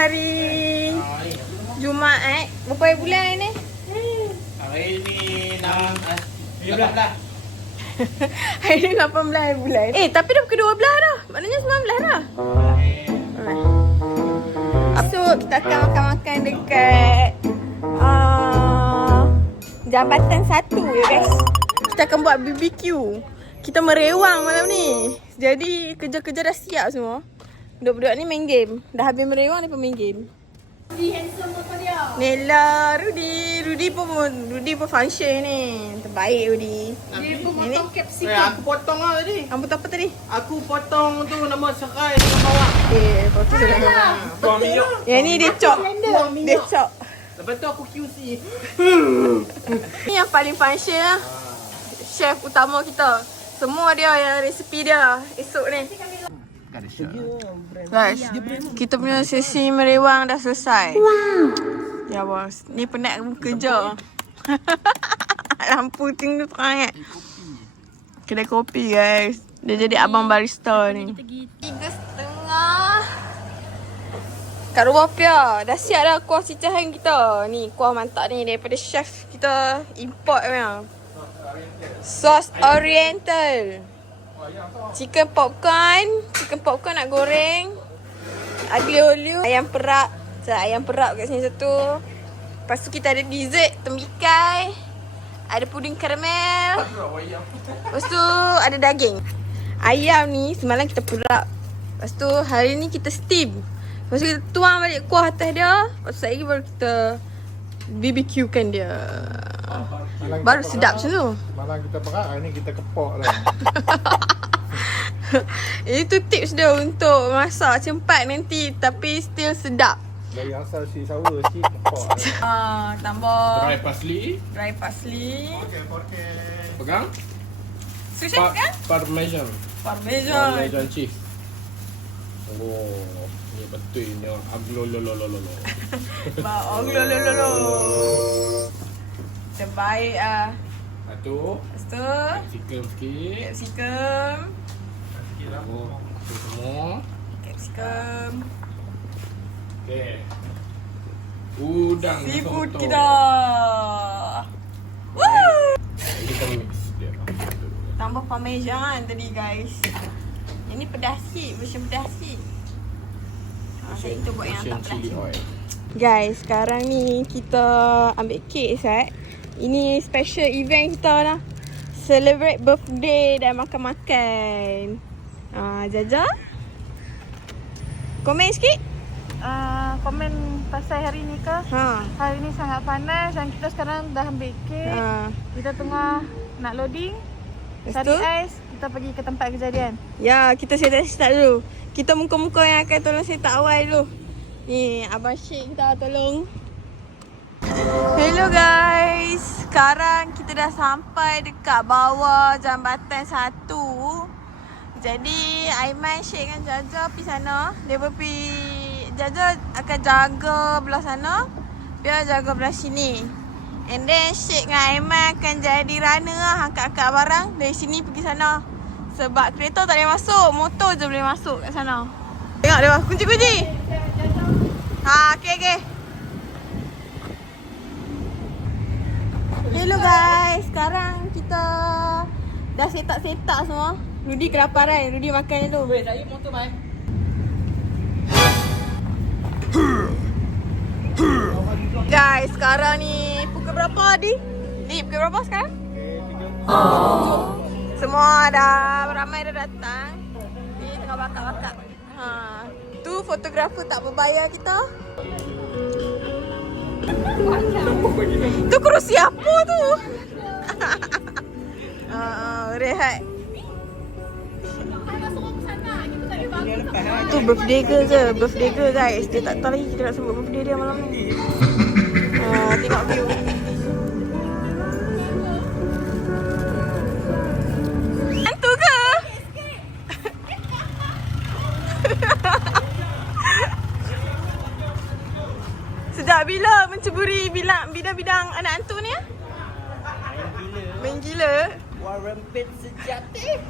hari Jumaat. Berapa bulan ni? Hari ni 18. Hari ni 18 bulan. Tapi dah pukul 12 dah. Maknanya 19 dah. So, kita akan makan-makan dekat Jambatan 1 ya guys. Kita akan buat BBQ. Kita merewang malam ni. Jadi, kerja-kerja dah siap semua. Budak-budak ni main game. Dah habis merewang, dia pun main game. Rudy handsome apa dia? Nella, Rudy pun function ni. Terbaik Rudy. Dia pun potong capsicum. Aku potong lah tadi. Rambut apa tadi? Aku potong tu nama serai dengan bawang. Potong sudah. Buang minyak. Yang ni dia chop. Dia chop. Lepas tu aku QC. Ni yang paling function lah. Chef utama kita. Semua dia yang resipi dia esok ni. Guys, kita punya sesi merewang dah selesai. Ya bos, ni penat kerja. Lampu tinggi terang kan. Kedai kopi guys. Dia jadi abang barista ni. 3:30. Kat rumah Pia. Dah siap dah kuah cicahan kita. Ni kuah mantap ni daripada chef kita import punya. Sos oriental. Chicken popcorn nak goreng. Aglio olio. Ayam perak. Ayam perak kat sini satu. Lepas tu kita ada dessert tembikai. Ada puding karamel. Lepas tu ada daging. Ayam ni semalam kita perak. Lepas tu hari ni kita steam. Lepas tu kita tuang balik kuah atas dia. Lepas tu lagi baru kita BBQ kan dia. Baru sedap macam tu. Malam kita perak, hari ni kita kepok lah. Itu tips dia untuk masak cepat nanti tapi still sedap. Dari asal si sour sikit kepok lah. Tambah Dry parsley. dry parsley. Pegang. Susah kan? Parmesan. Parmesan. Parmesan cheese. Oh, ni betul ni. Aglololololo. Baong lo. Terbaik ah. Satu. Lepas tu Capsicum sikit. capsicum. Oh, tu semua. Capsicum. Okay. Udang Seafood soto. kita. Woo! Kita mix dia. Tambah parmesan tadi guys. Ini pedas sikit, version pedas sikit. Saya kita buat yang tak pedas. Chili oil. Guys, sekarang ni kita ambil kek Sat. Ini special event kita lah. Celebrate birthday dan makan-makan. Jaja. Komen sikit. Komen pasal hari ni ke? Hari ni sangat panas dan kita sekarang dah ambil kek. Kita tengah nak loading. Lepas Cari tu? ais, kita pergi ke tempat kejadian. Ya, kita set dulu. Kita muka-muka yang akan tolong set awal dulu. Ni, Abang Syed kita tolong. Hello guys. Sekarang kita dah sampai dekat bawah Jambatan 1. Jadi, Aiman, Syed dengan Jaja pergi sana. Jaja akan jaga belah sana. Dia jaga belah sini. And then Syed dengan Aiman akan jadi runner lah. Angkat-angkat barang dari sini pergi sana. Sebab kereta tak boleh masuk. Motor je boleh masuk kat sana. Tengok dia. Kunci-kunci. Okay. Hello guys. Sekarang kita dah setak semua. Rudy kelaparan. Rudy makan dulu. Wait, saya motor bye. Guys, sekarang ni pukul berapa Adi? Pukul berapa sekarang? Semua dah ramai dah datang. Ni tengah bakar-bakar. Tu fotografer tak berbayar kita. Tu kerusi apa tu? Rehat. Tu birthday girl je. Birthday girl guys. Dia tak tahu lagi kita nak sebut birthday dia malam ni. Tengok view. Hantu ke? Sejak bila menceburi bidang-bidang anak hantu ni? Main gila. Warren Pit sejati.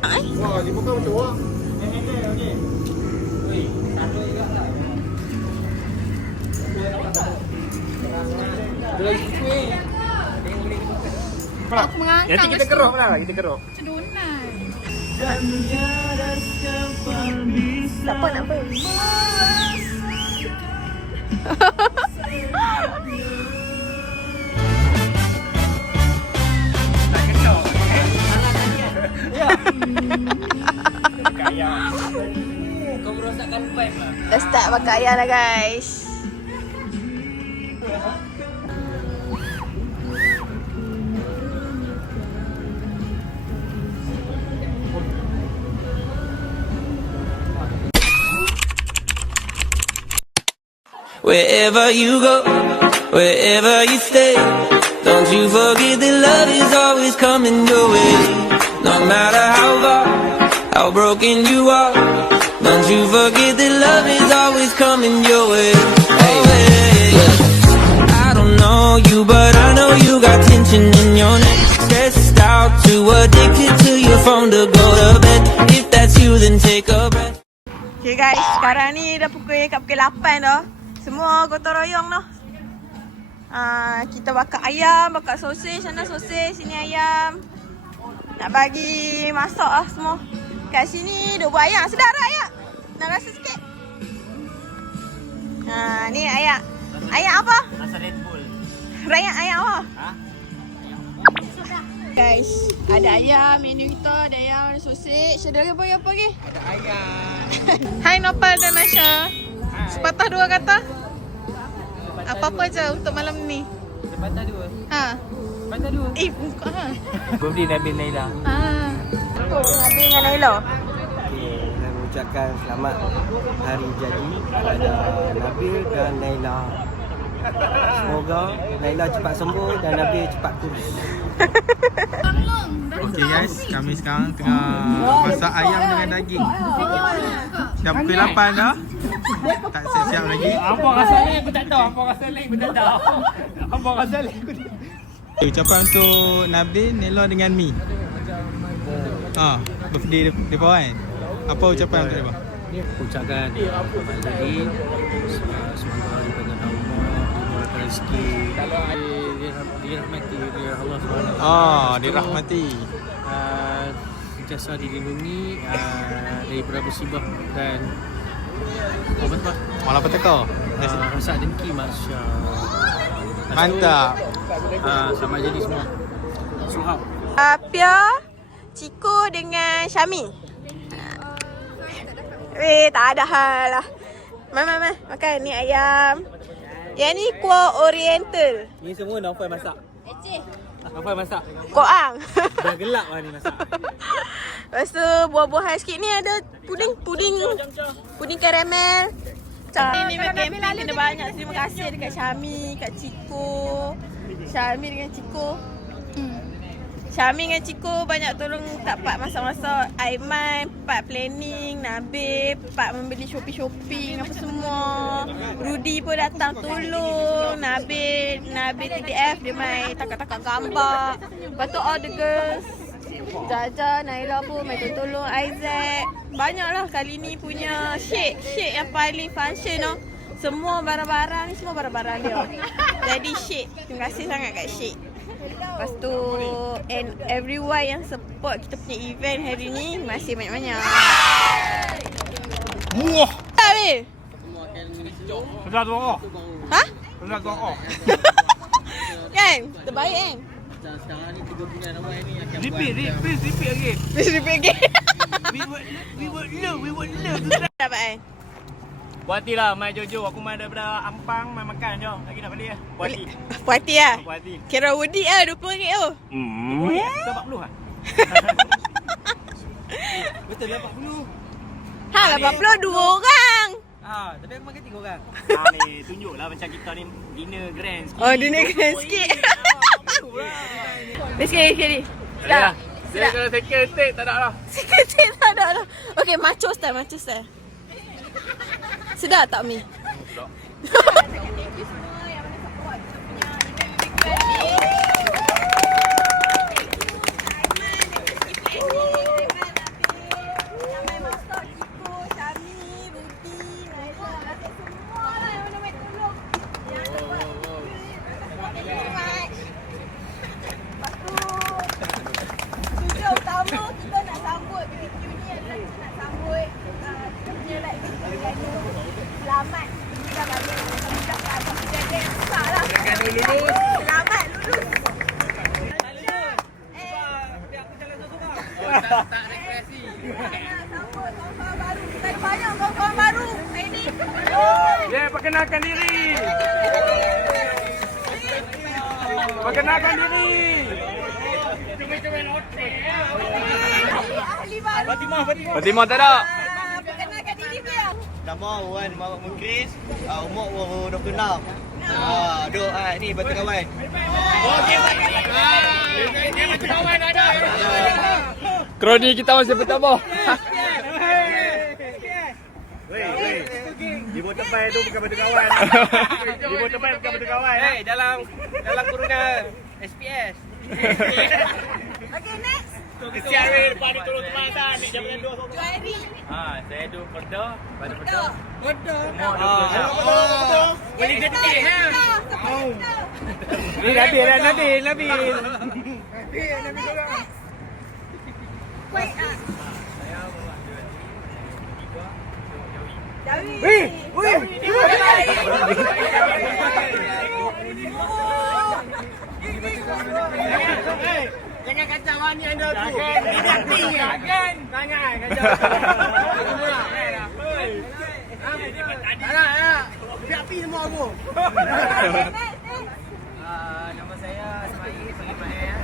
Wah, dia bukan macam orang. Aku mengangkang. Nanti kita keruk lah, kita keruk. Cedunan. Siapa nak apa? Tak keruk. Kaya. Kau merosakkan vibe lah. Dah start pakai ayam lah guys. Wherever you go, wherever you stay, don't you forget that love is always coming your way. No matter how far, how broken you are, don't you forget that love is always coming your way. Hey, yeah. I don't know you, but I know you got tension in your neck. Stressed out, too addicted to your phone to go to bed. If that's you, then take a breath. Okay guys, sekarang ni dah pukul 8 dah. Semua gotong royong dah. Kita bakar ayam, bakar sosis. Sana sosis, sini ayam. Nak bagi masak lah semua. Kat sini duk buat ayam. Sedap tak ayam? Nak rasa sikit? Ni ayam. Ayam apa? Rasa Red Bull. Ayam apa? Ha? Guys, ada ayam. Menu kita ada ayam, ada sosis. Ada lagi apa lagi? Ada ayam. Hai Nopal dan Nasha. Sepatah dua kata. Apa-apa je untuk malam ni. Sepatah dua. Ha. Sepatah dua. Buka ha. Birthday Nabil Naila. Nabi dengan Naila. Okay, nak ucapkan selamat hari jadi kepada Nabil dan Naila. Semoga Naila cepat sembuh dan Nabil cepat kurus. Okay guys, kami sekarang tengah masak ayam dengan daging. Dah pukul 8 dah. Tak siap-siap lagi. Apa rasa ni aku tak tahu. Apa rasa ni aku tak tahu. Apa rasa ni aku tak tahu. Ucapan untuk Nabil, Nela dengan Mi. Birthday dia kan. Apa ucapan untuk dia? Ucapkan selamat jadi. Semoga diberikan Allah, diberikan rezeki, dirahmati oleh Allah SWT. Dirahmati. Sentiasa dilindungi daripada musibah dan apa? Malapetaka. Rasa dengki Masya. Mantap. Selamat jadi semua. Suhab. Pia, Ciko dengan Syami. Tak ada hal lah. Mai, makan ni ayam. Yang ni kuah oriental. Ni semua Naufal masak. Naufal masak. Koang. Dah gelap lah ni masak. Lepas tu buah-buahan sikit ni ada puding karamel. Ini camping kena banyak. Terima kasih dekat Syami, kat Ciko. Syami dengan Ciko. Syami dengan Ciko banyak tolong Kak Pat masak-masak. Aiman, Pat planning, Nabil, Pat membeli shopping apa semua. Rudy pun datang tolong. Nabil TDF dia main takak-takak gambar. Lepas tu all the girls, Jaja, Naila pun main tolong. Isaac. Banyaklah kali ni punya Syed yang paling function tau. Semua barang-barang ni semua barang-barang dia. Jadi Syed, terima kasih sangat kat Syed. Lepas tu and everyone yang support kita punya event hari ni, masih banyak-banyak. Wah. Tak weh. Sudah doa. Ha? Sudah doa. Kan? Terbaik kan? Sekarang ni 3 bulan awal ni akan Repeat lagi. Please repeat again. We would love. Dapat kan? Puas hati lah, mai Jojo. Aku mai daripada Ampang, mai makan jom. Lagi nak beli lah. Puas hati. Puas hati lah. Puas hati. Kira Woody lah RM20 tu. Kita 40 lah. Betul lah 40. Ha, 80 dua orang. Tapi aku makan 3 orang. Ni tunjuklah macam kita ni dinner grand sikit. Oh, dia kena sikit. Sekali. Dah. Dia kalau second take tak ada lah. Sikit tak ada lah. Okay, macho style. Sedap tak Mi? Sedap. Thank you semua yang mana support kita punya event Big Baby. tak rekreasi. Sambut kawan-kawan baru. Kita ada banyak kawan-kawan baru hari ni. Ya, perkenalkan diri. Perkenalkan diri. Ahli baru. Fatimah tak ada. Perkenalkan diri beliau. Nama Wan Muhammad Mukris. Umur 26. Duk ni batu kawan. Kroni kita masih bertambah. Di bawah tepai tu bukan batu kawan. Di bawah tepai bukan batu kawan. Dalam kurungan SPS. Okay, next. Kesian weh, depan ni turun teman dah. Ni jam 2 sorang. Juairi. Saya duduk Perda. Pada Perda. Betul. Boleh detik ha. Betul. Ni Nabil. Wait. Jawi. Jangan kacau wani anda tu. Jangan. Jangan kacau. Anak. Biar pi semua aku. Nama saya Ismail Ismail.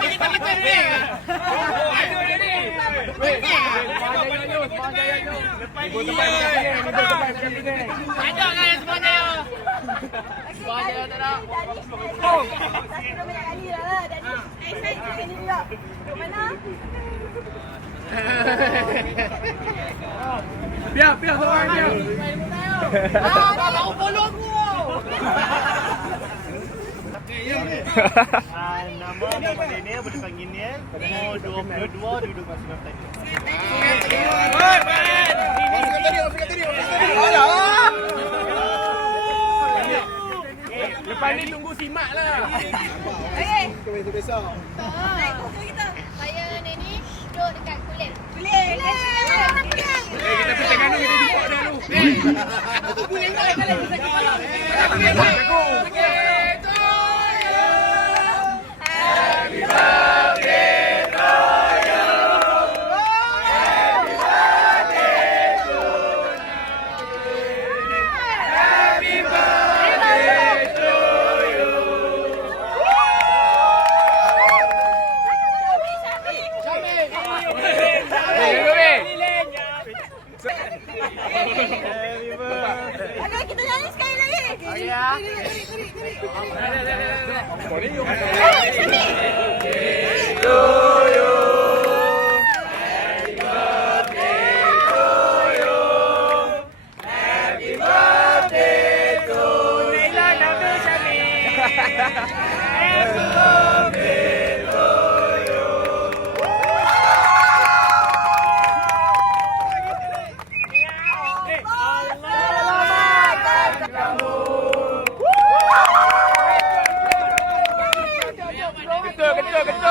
Kita ni. Ibu teman ni. Ada kan yang semuanya? Semuanya tak ada. Oh. Satu banyak kali dah lah. Jadi, saya cakap ni juga. Kat mana? Biar seorang dia. Tahu follow aku. Nama Muhammad Daniel, boleh panggil Niel. Umur 22, duduk kat Sungai Petani. Lepas ni tunggu simak lah. Okey. Besar. Naik foto kita. Saya Neni duduk dekat kulit. Boleh. Kita pergi tengah ni, kita jumpa dia dulu. Aku boleh naik kalau kita kepala. Okey, kita nyanyi sekali lagi.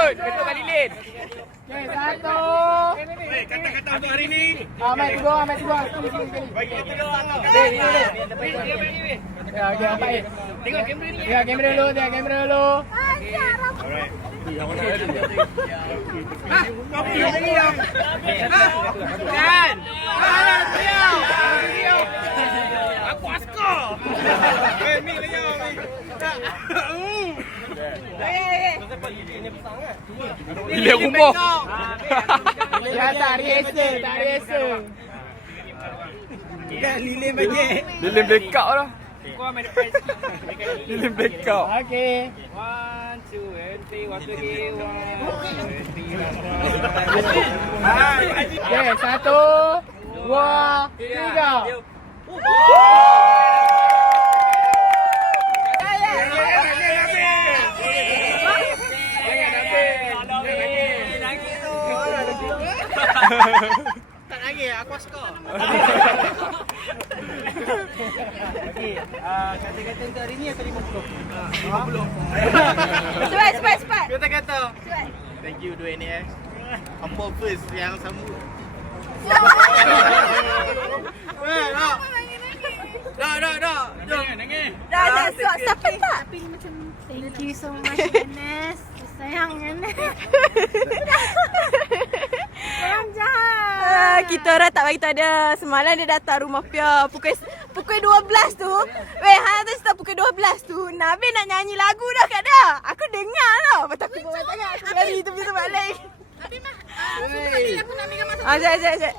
Ketul Kak Lilin. Okay, satu. Kata-kata untuk hari ni. Amat dua. Sini. Bagi kita doang lah. Ya, okey, apa ni? Tengok kamera ni. Tengok kamera dulu. Alright. Kan? Aku askar. Mi lenyau. Gila rumah. Ya, tak resa. Lilin bagi. Lilin blackout lah. Lilin blackout. Okey. 1, 2, and 3. Waktu dia. 1, 2, 3. Okay, satu, dua, tiga. Tak lagi, aku askar. Okey, kata-kata untuk hari ni atau 50? Cepat. Kata-kata. Cepat. Thank you 2NS. Apa first yang sambut? Dah. Jom. Nangis. Dah, siapa tak? Thank you so much, Ernest. Sayang, Ernest. Orang jahat. Kita orang tak bagi tahu dia. Semalam dia datang rumah Pia pukul 12 tu. Weh, hang tu start pukul 12 tu. Nabil nak nyanyi lagu dah kat dia. Aku dengar tau. Lepas tu aku bawa tangan. Aku lari tepi balik. Tapi mah, aku nak ambil gambar. Sekejap.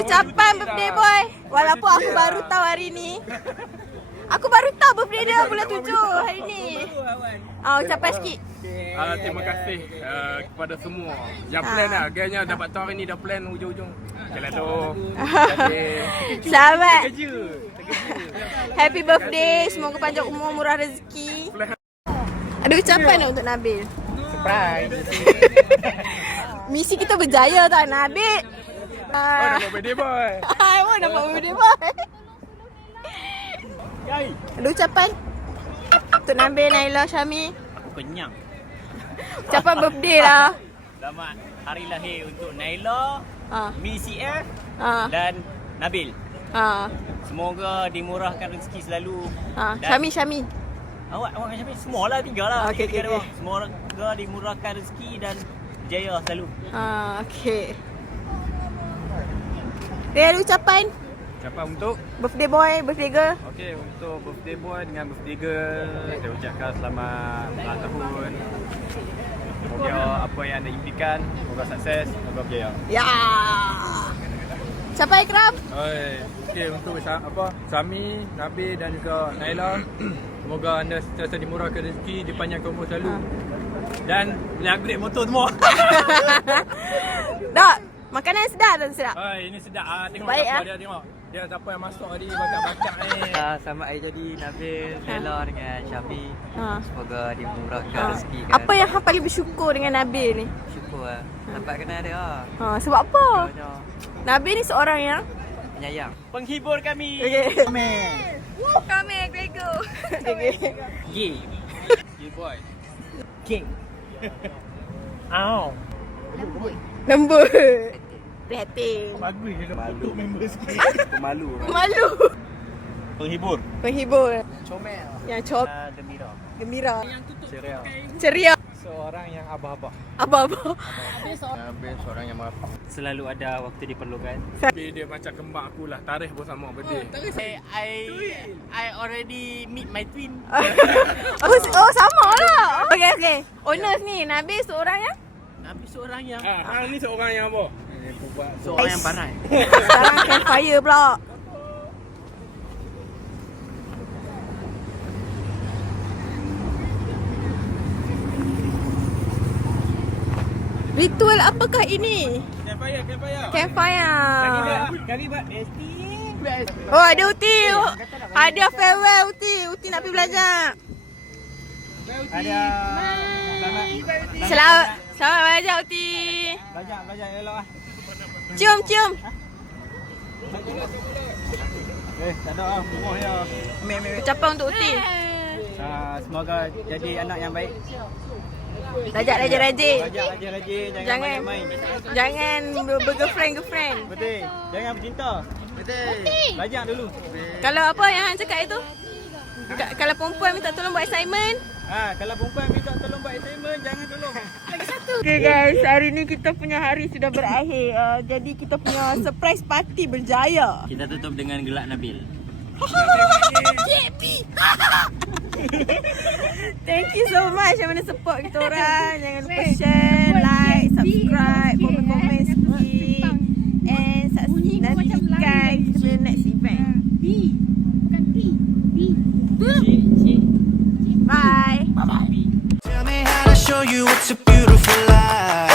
Ucapan birthday boy. Walaupun aku baru tahu hari ni. Aku baru tahu birthday dia bulan 7 hari ni. Ucapan sikit. Terima kasih kepada semua. Yang plan lah. Agaknya dapat tahu hari ni dah plan hujung-hujung. Jalan tu. Selamat. Kerja. Happy birthday. Semoga panjang umur, murah rezeki. Ada ucapan tak untuk Nabil? Surprise. Misi kita berjaya tau Nabil. Dapat birthday boy. Emang dapat birthday boy. Ada ucapan untuk Nabil, Naila, Syami. Aku kenyang. Ucapan birthday lah. Selamat hari lahir untuk Naila, Mi CF Ha. dan Nabil. Ha. Semoga dimurahkan rezeki selalu. Ha. Dan- Syami. Awak macam ni semualah tiga lah. Okey, Tiga okey, dia. Semoga dimurahkan rezeki dan berjaya selalu. Okey. Dia ada ucapan Ucapan untuk birthday boy, birthday girl. okey, untuk birthday boy dengan birthday girl, saya ucapkan selamat ulang tahun. Semoga apa yang anda impikan, semoga sukses, semoga berjaya. Ya. Siapa Ikram? Okey, untuk Sami, Nabil dan juga Naila, semoga anda sentiasa dimurahkan rezeki, dipanjangkan umur selalu. Dan boleh upgrade motor semua. Tak. Makanan sedap tak sedap? Ini sedap. Tengok Baik, siapa dia tengok. Dia siapa yang masuk tadi bakar-bakar ni. Selamat hari jadi Nabil, Naila dengan Syami. Semoga dimurahkan rezeki kan. Apa yang hang paling bersyukur dengan Nabil ni? Syukur lah. Dapat kenal dia lah. Sebab apa? Dia Nabil ni seorang yang penyayang. Penghibur kami. okey. Kami Grego. Gay. Gay boy. Gay. Ow. Lembut. Prihatin. Bagus je malu member sikit. Pemalu. Malu. Penghibur. Penghibur. Comel. Yang Gembira. gembira. Ceria. Ceria. Seorang yang abah-abah. Apa-apa. Nabil seorang yang marah. Selalu ada waktu diperlukan. Nabil dia macam kembar aku lah. Tarikh pun sama birthday. I already meet my twin. Oh sama lah. Okey. Honest ni. Nabil seorang yang Nabi seorang yang Hang ni seorang yang apa? seorang yang pandai. sekarang campfire pula. Ritual apakah ini? Campfire. Kami buat besti. Oh ada Uti. Ada farewell Uti. Uti nak pergi belajar. Ada Selamat belajar Uti. belajar elok lah. Cium. Tak ada lah, buah ya. Ucapan untuk Uti. Semoga jadi anak yang baik. Belajar rajin-rajin. Belajar rajin, Jangan main. Jangan bergirlfriend. Betul. Jangan bercinta. Betul. Belajar dulu. Kalau apa yang hang cakap itu? Kalau perempuan minta tolong buat assignment. Kalau perempuan minta tolong buat assignment, jangan tolong. Okay guys, hari ni kita punya hari sudah berakhir. Jadi kita punya surprise party berjaya. Kita tutup dengan gelak Nabil. Thank you so much yang mana support kita orang. Jangan lupa share, like, subscribe, komen sikit. And nantikan kita punya next event. Bye. Tell me how to show you it's a beautiful life.